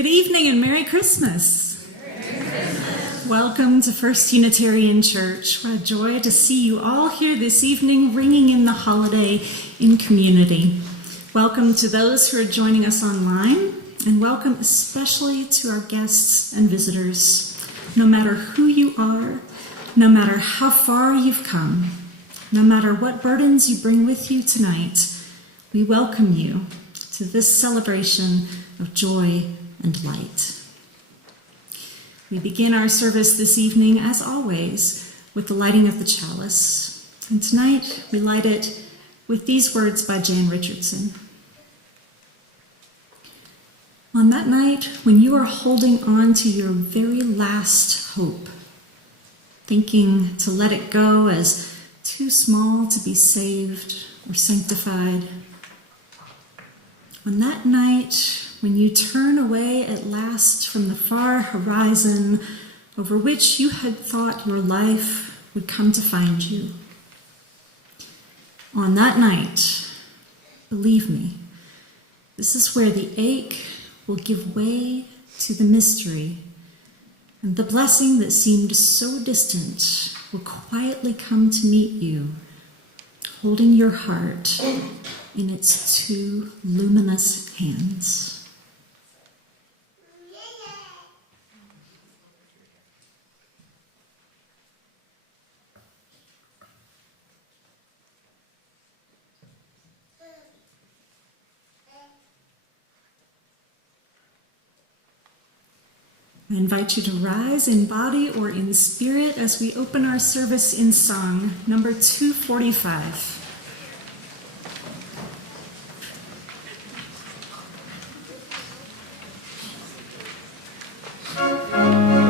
Good evening and Merry Christmas. Merry Christmas. Welcome to First Unitarian Church. What a joy to see you all here this evening, ringing in the holiday in community. Welcome to those who are joining us online, and welcome especially to our guests and visitors. No matter who you are, no matter how far you've come, no matter what burdens you bring with you tonight, we welcome you to this celebration of joy and light. We begin our service this evening, as always, with the lighting of the chalice. And tonight we light it with these words by Jan Richardson. On that night when you are holding on to your very last hope, thinking to let it go as too small to be saved or sanctified, on that night when you turn away at last from the far horizon over which you had thought your life would come to find you, on that night, believe me, this is where the ache will give way to the mystery, and the blessing that seemed so distant will quietly come to meet you, holding your heart in its two luminous hands. I invite you to rise in body or in spirit as we open our service in song, number 245. Amen.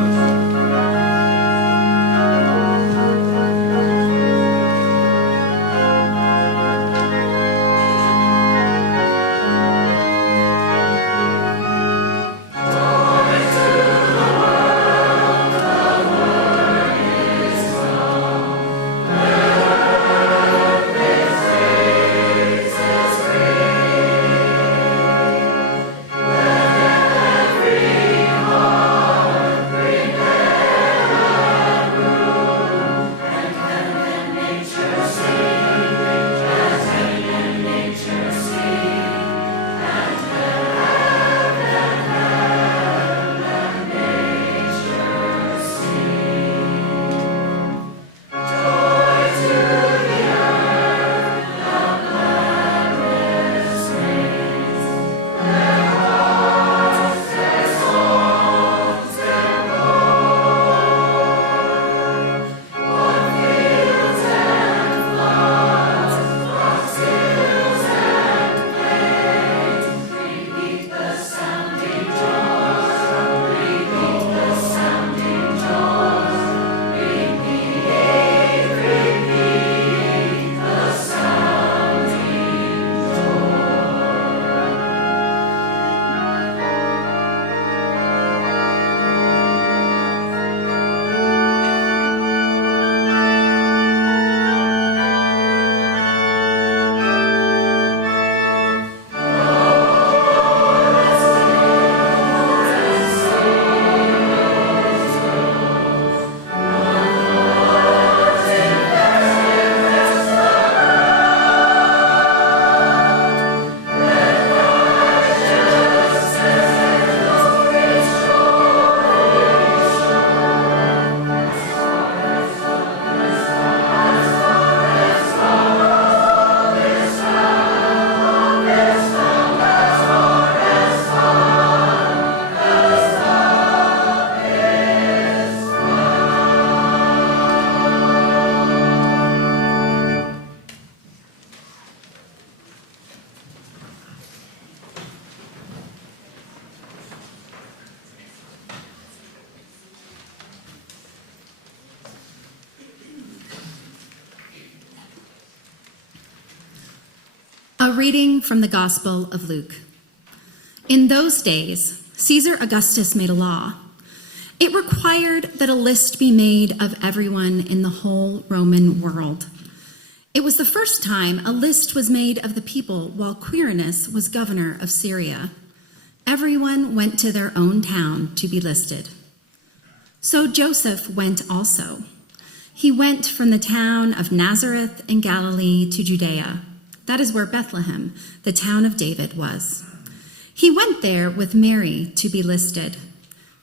reading from the Gospel of Luke. In those days, Caesar Augustus made a law. It required that a list be made of everyone in the whole Roman world. It was the first time a list was made of the people while Quirinius was governor of Syria. Everyone went to their own town to be listed. So Joseph went also. He went from the town of Nazareth in Galilee to Judea. That is where Bethlehem, the town of David, was. He went there with Mary to be listed.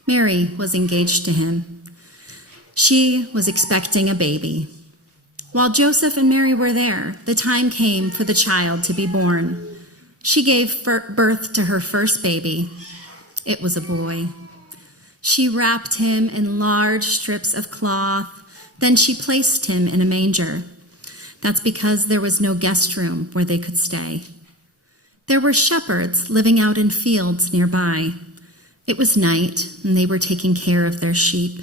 Mary was engaged to him. She was expecting a baby. While Joseph and Mary were there, the time came for the child to be born. She gave birth to her first baby. It was a boy. She wrapped him in large strips of cloth. Then she placed him in a manger. That's because there was no guest room where they could stay. There were shepherds living out in fields nearby. It was night, and they were taking care of their sheep.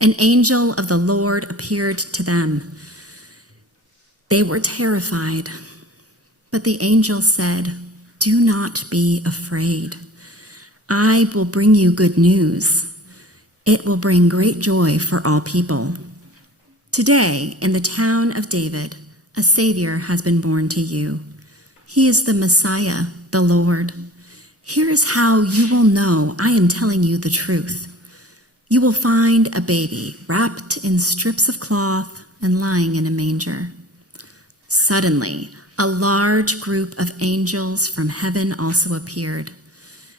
An angel of the Lord appeared to them. They were terrified, but the angel said, "Do not be afraid. I will bring you good news. It will bring great joy for all people. Today, in the town of David, a Savior has been born to you. He is the Messiah, the Lord. Here is how you will know I am telling you the truth. You will find a baby wrapped in strips of cloth and lying in a manger." Suddenly, a large group of angels from heaven also appeared.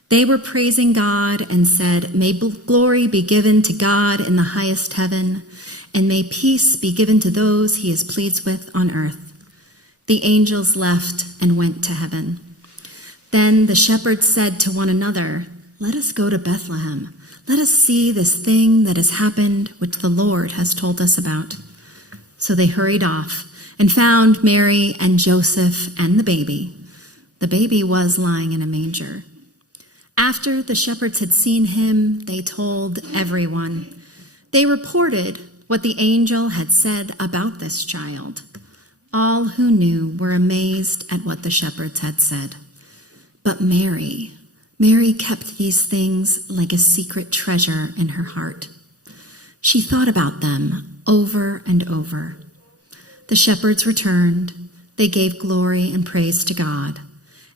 They were praising God and said, "May glory be given to God in the highest heaven, and may peace be given to those he is pleased with on earth." The angels left and went to heaven. Then the shepherds said to one another, "Let us go to Bethlehem. Let us see this thing that has happened, which the Lord has told us about." So they hurried off and found Mary and Joseph and the baby. The baby was lying in a manger. After the shepherds had seen him, they told everyone. They reported what the angel had said about this child. All who knew were amazed at what the shepherds had said. But Mary kept these things like a secret treasure in her heart. She thought about them over and over. The shepherds returned. They gave glory and praise to God.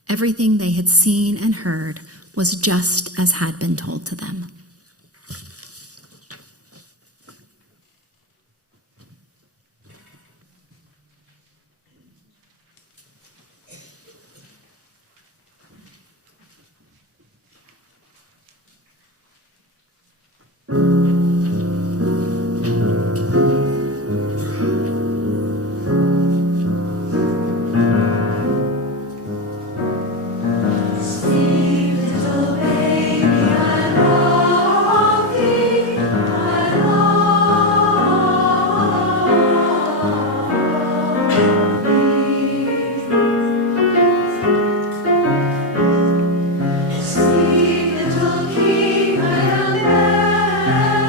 Everything they had seen and heard was just as had been told to them. Sleep, little king, I am there.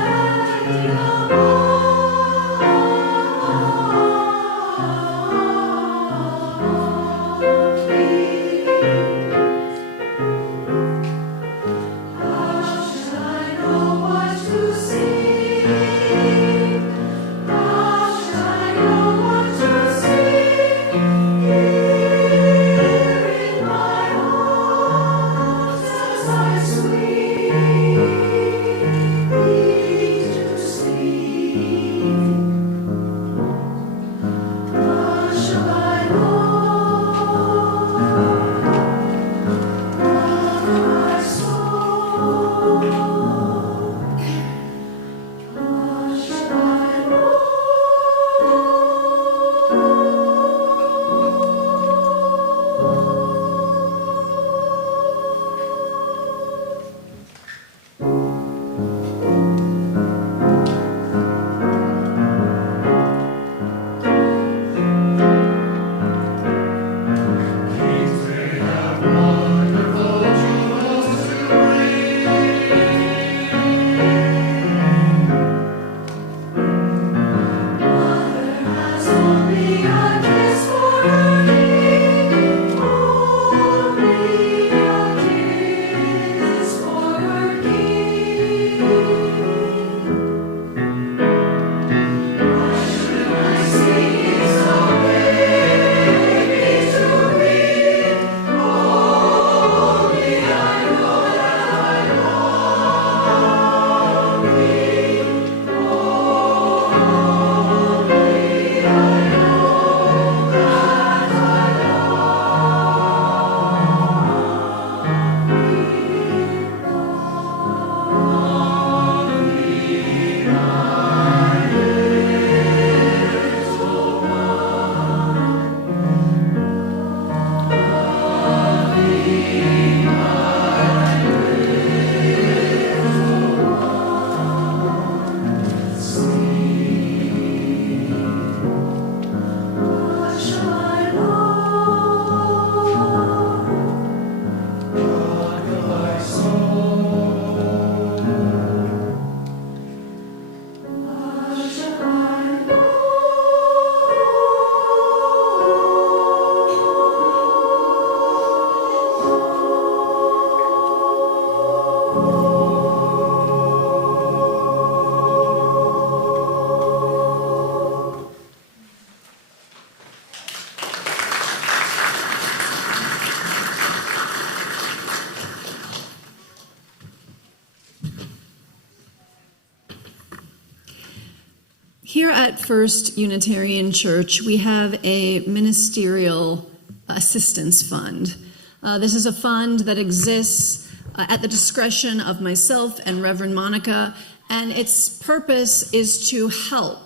at First Unitarian Church, we have a Ministerial Assistance Fund. This is a fund that exists at the discretion of myself and Reverend Monica, and its purpose is to help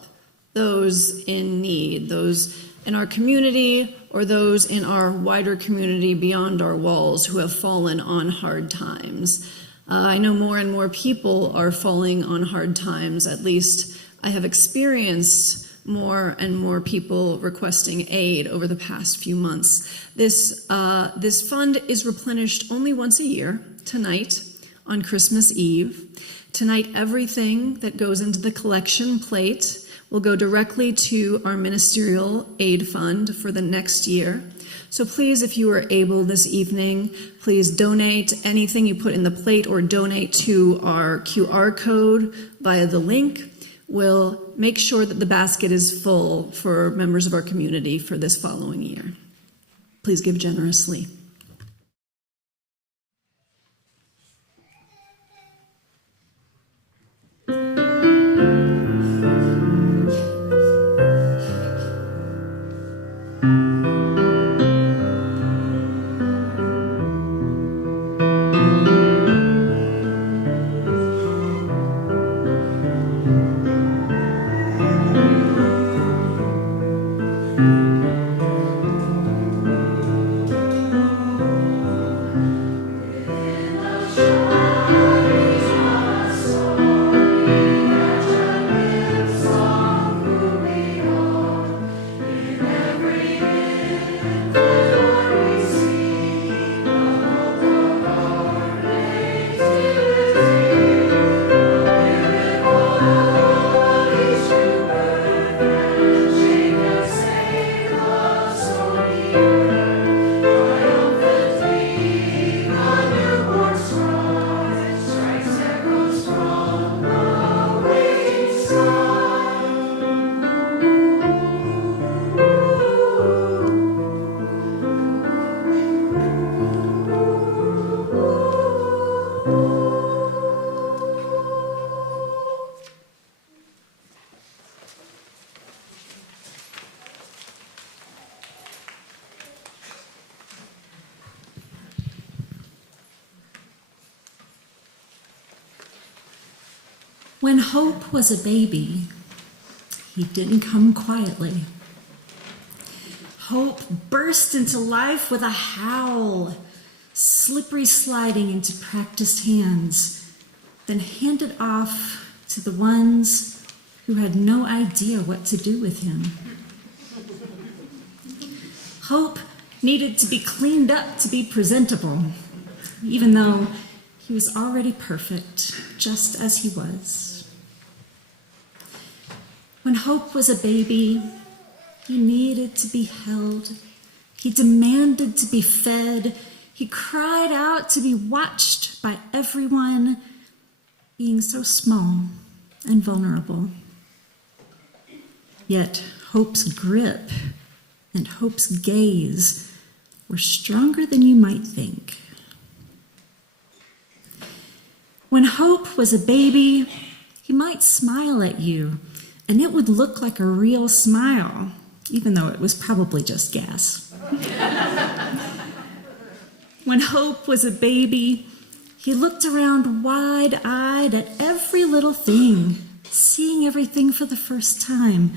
those in need, those in our community or those in our wider community beyond our walls who have fallen on hard times. I know more and more people are falling on hard times. At least I have experienced more and more people requesting aid over the past few months. This fund is replenished only once a year, tonight on Christmas Eve. Tonight, everything that goes into the collection plate will go directly to our Ministerial Aid Fund for the next year. So please, if you are able this evening, please donate anything you put in the plate or donate to our QR code via the link. We'll make sure that the basket is full for members of our community for this following year. Please give generously. When Hope was a baby, he didn't come quietly. Hope burst into life with a howl, slippery sliding into practiced hands, then handed off to the ones who had no idea what to do with him. Hope needed to be cleaned up to be presentable, even though he was already perfect, just as he was. When Hope was a baby, he needed to be held. He demanded to be fed. He cried out to be watched by everyone, being so small and vulnerable. Yet Hope's grip and Hope's gaze were stronger than you might think. When Hope was a baby, he might smile at you, and it would look like a real smile, even though it was probably just gas. When Hope was a baby, he looked around wide-eyed at every little thing, seeing everything for the first time,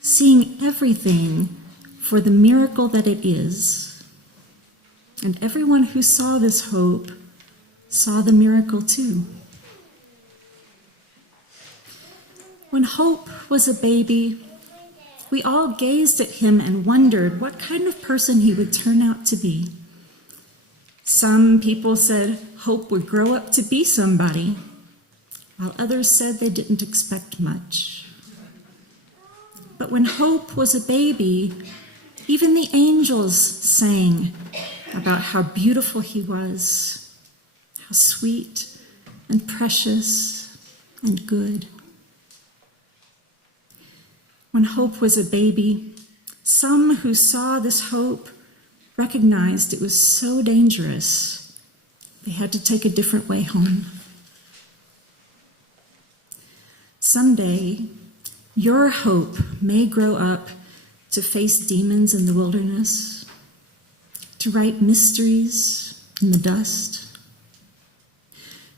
seeing everything for the miracle that it is. And everyone who saw this Hope saw the miracle too. When Hope was a baby, we all gazed at him and wondered what kind of person he would turn out to be. Some people said Hope would grow up to be somebody, while others said they didn't expect much. But when Hope was a baby, even the angels sang about how beautiful he was, how sweet and precious and good. When Hope was a baby, some who saw this Hope recognized it was so dangerous, they had to take a different way home. Someday, your hope may grow up to face demons in the wilderness, to write mysteries in the dust,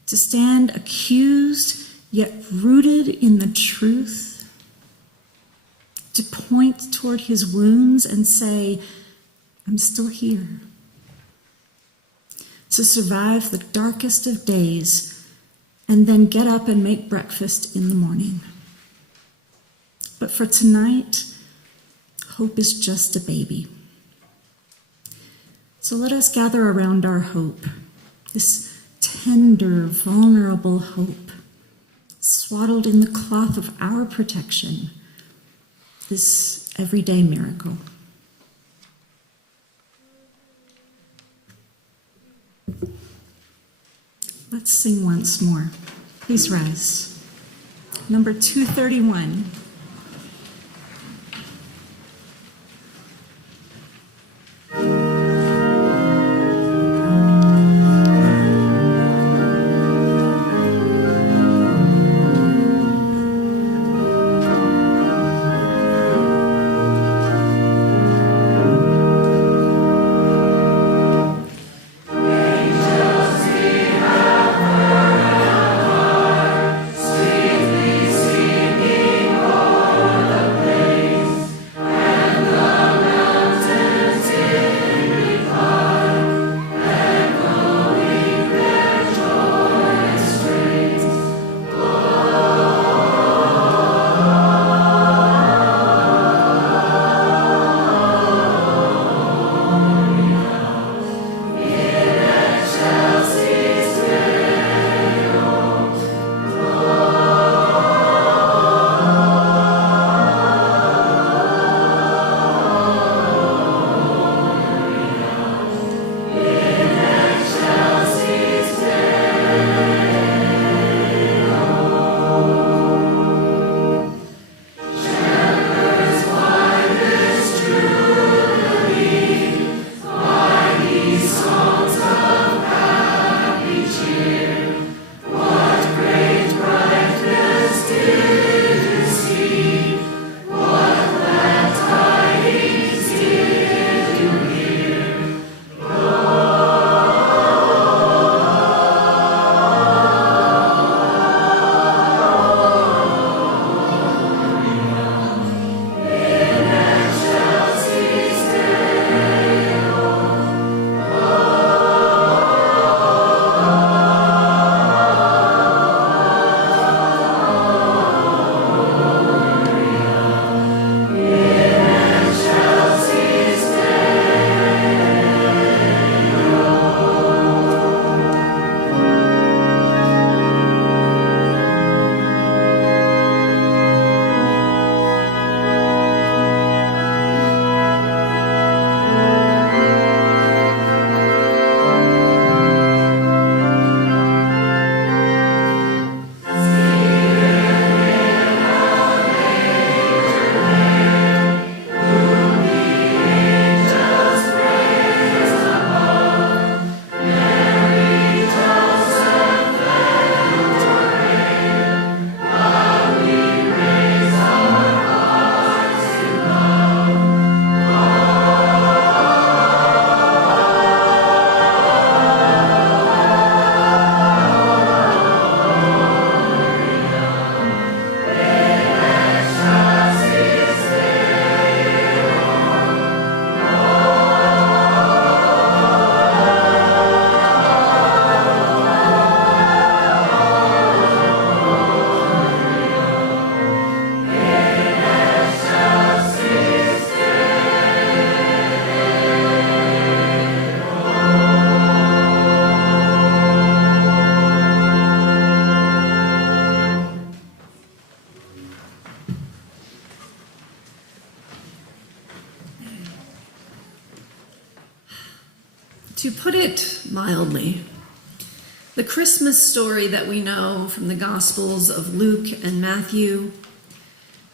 to stand accused yet rooted in the truth, to point toward his wounds and say, I'm still here, to survive the darkest of days and then get up and make breakfast in the morning. But for tonight, hope is just a baby. So let us gather around our hope, this tender, vulnerable hope, swaddled in the cloth of our protection, this everyday miracle. Let's sing once more. Please rise. Number 231. To put it mildly, the Christmas story that we know from the Gospels of Luke and Matthew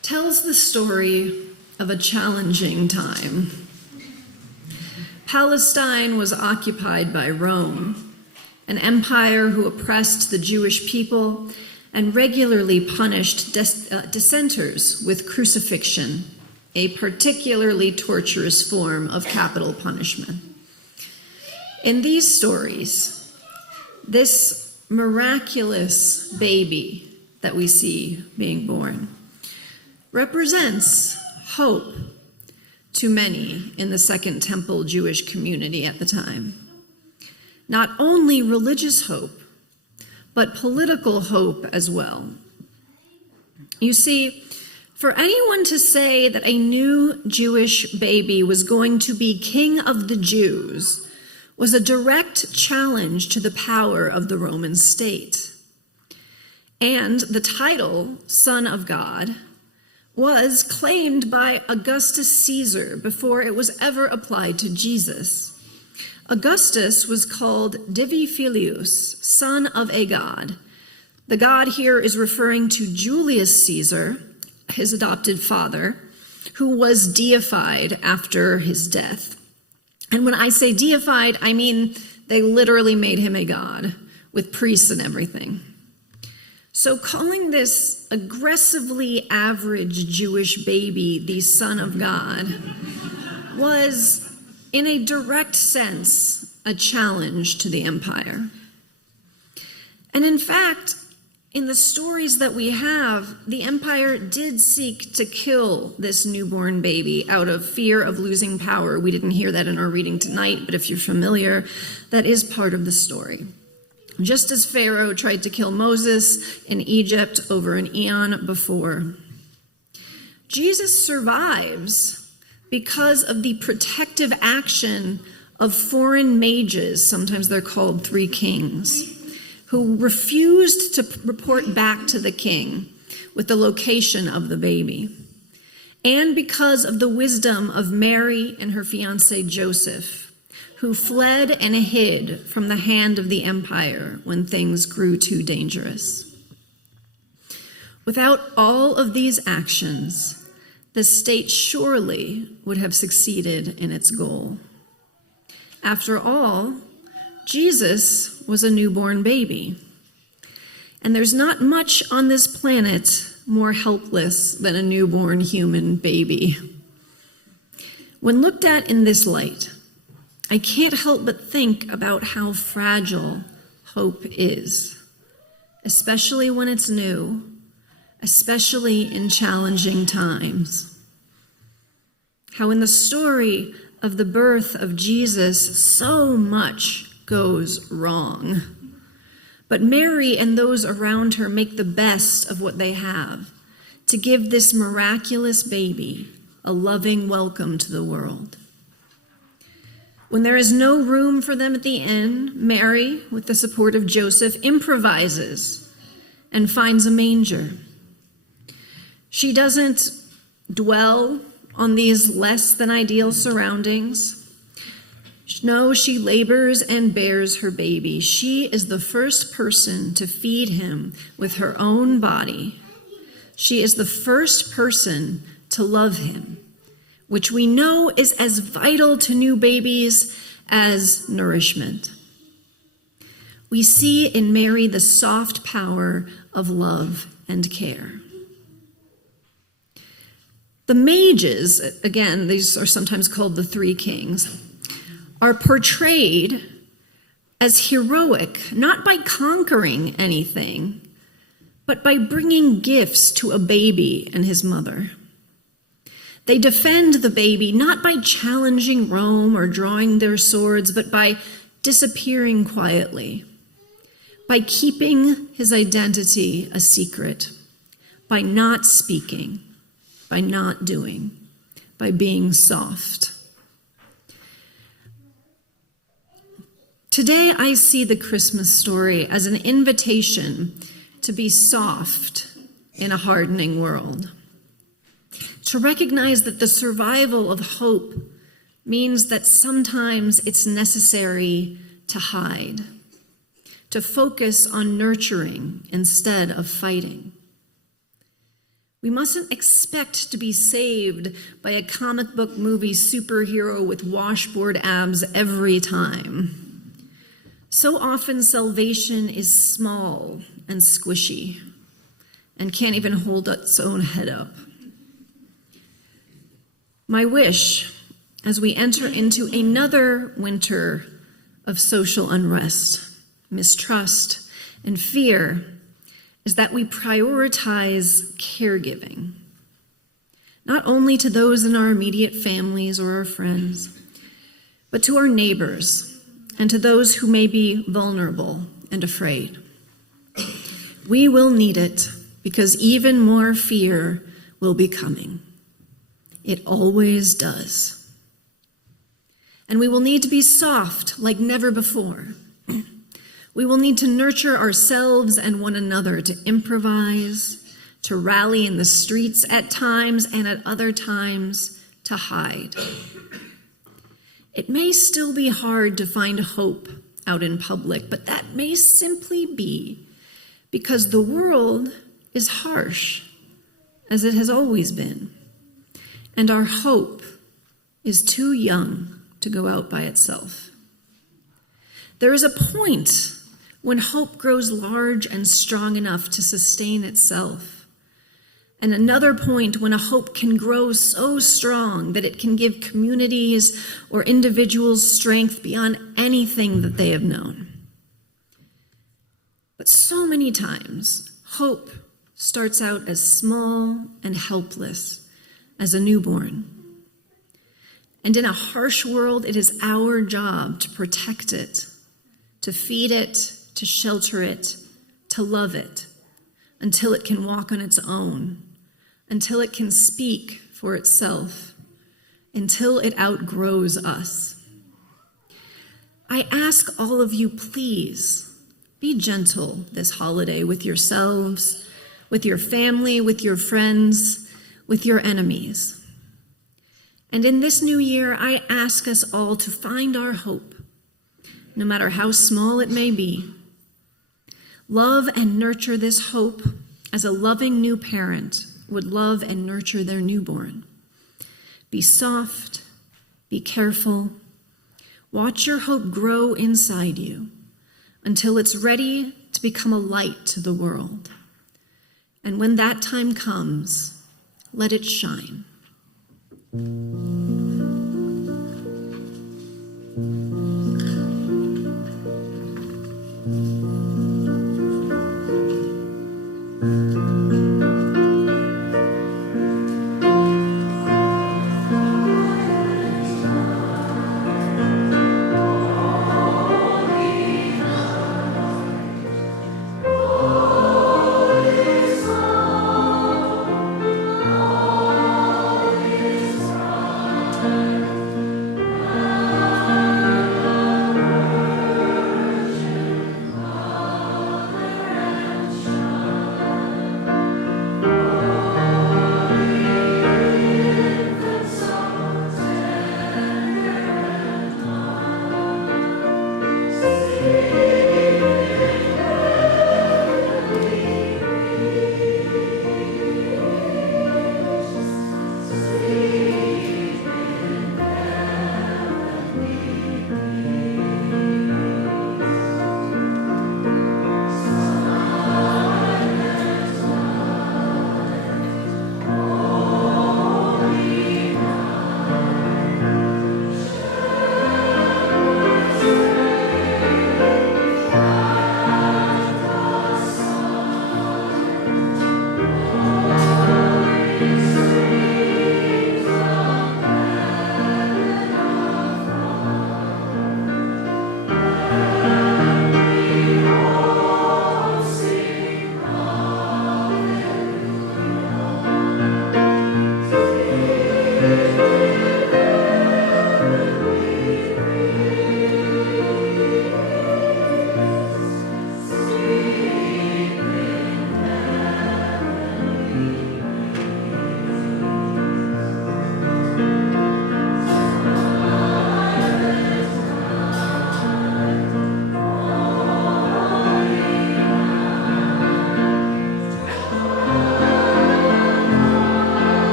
tells the story of a challenging time. Palestine was occupied by Rome, an empire who oppressed the Jewish people and regularly punished dissenters with crucifixion, a particularly torturous form of capital punishment. In these stories, this miraculous baby that we see being born represents hope to many in the Second Temple Jewish community at the time. Not only religious hope, but political hope as well. You see, for anyone to say that a new Jewish baby was going to be king of the Jews was a direct challenge to the power of the Roman state. And the title, Son of God, was claimed by Augustus Caesar before it was ever applied to Jesus. Augustus was called Divi Filius, son of a god. The god here is referring to Julius Caesar, his adopted father, who was deified after his death. And when I say deified, I mean they literally made him a god with priests and everything. So calling this aggressively average Jewish baby the Son of God was, in a direct sense, a challenge to the empire. And in fact, in the stories that we have, the empire did seek to kill this newborn baby out of fear of losing power. We didn't hear that in our reading tonight, but if you're familiar, that is part of the story. Just as Pharaoh tried to kill Moses in Egypt over an eon before. Jesus survives because of the protective action of foreign mages, sometimes they're called three kings, who refused to report back to the king with the location of the baby. And because of the wisdom of Mary and her fiancé Joseph, who fled and hid from the hand of the empire when things grew too dangerous. Without all of these actions, the state surely would have succeeded in its goal. After all, Jesus was a newborn baby. And there's not much on this planet more helpless than a newborn human baby. When looked at in this light, I can't help but think about how fragile hope is, especially when it's new, especially in challenging times. How in the story of the birth of Jesus, so much goes wrong. But Mary and those around her make the best of what they have to give this miraculous baby a loving welcome to the world. When there is no room for them at the inn, Mary, with the support of Joseph, improvises and finds a manger. She doesn't dwell on these less than ideal surroundings. No, she labors and bears her baby. She is the first person to feed him with her own body. She is the first person to love him, which we know is as vital to new babies as nourishment. We see in Mary the soft power of love and care. The mages, again, these are sometimes called the three kings, are portrayed as heroic, not by conquering anything, but by bringing gifts to a baby and his mother. They defend the baby not by challenging Rome or drawing their swords, but by disappearing quietly, by keeping his identity a secret, by not speaking, by not doing, by being soft. Today, I see the Christmas story as an invitation to be soft in a hardening world. To recognize that the survival of hope means that sometimes it's necessary to hide, to focus on nurturing instead of fighting. We mustn't expect to be saved by a comic book movie superhero with washboard abs every time. So often salvation is small and squishy. and can't even hold its own head up. My wish, as we enter into another winter of social unrest, mistrust, and fear, is that we prioritize caregiving, not only to those in our immediate families or our friends, but to our neighbors and to those who may be vulnerable and afraid. We will need it because even more fear will be coming. It always does. And we will need to be soft like never before. We will need to nurture ourselves and one another, to improvise, to rally in the streets at times, and at other times to hide. It may still be hard to find hope out in public, but that may simply be because the world is harsh, as it has always been, and our hope is too young to go out by itself. There is a point when hope grows large and strong enough to sustain itself, and another point when a hope can grow so strong that it can give communities or individuals strength beyond anything that they have known. But so many times, hope starts out as small and helpless as a newborn. And in a harsh world, it is our job to protect it, to feed it, to shelter it, to love it, until it can walk on its own, until it can speak for itself, until it outgrows us. I ask all of you, please, be gentle this holiday with yourselves, with your family, with your friends, with your enemies. And in this new year, I ask us all to find our hope, no matter how small it may be. Love and nurture this hope as a loving new parent would love and nurture their newborn. Be soft, be careful. Watch your hope grow inside you until it's ready to become a light to the world. And when that time comes, let it shine.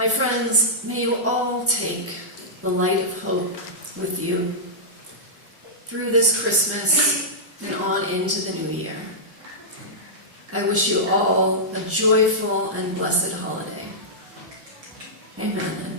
My friends, may you all take the light of hope with you through this Christmas and on into the new year. I wish you all a joyful and blessed holiday. Amen.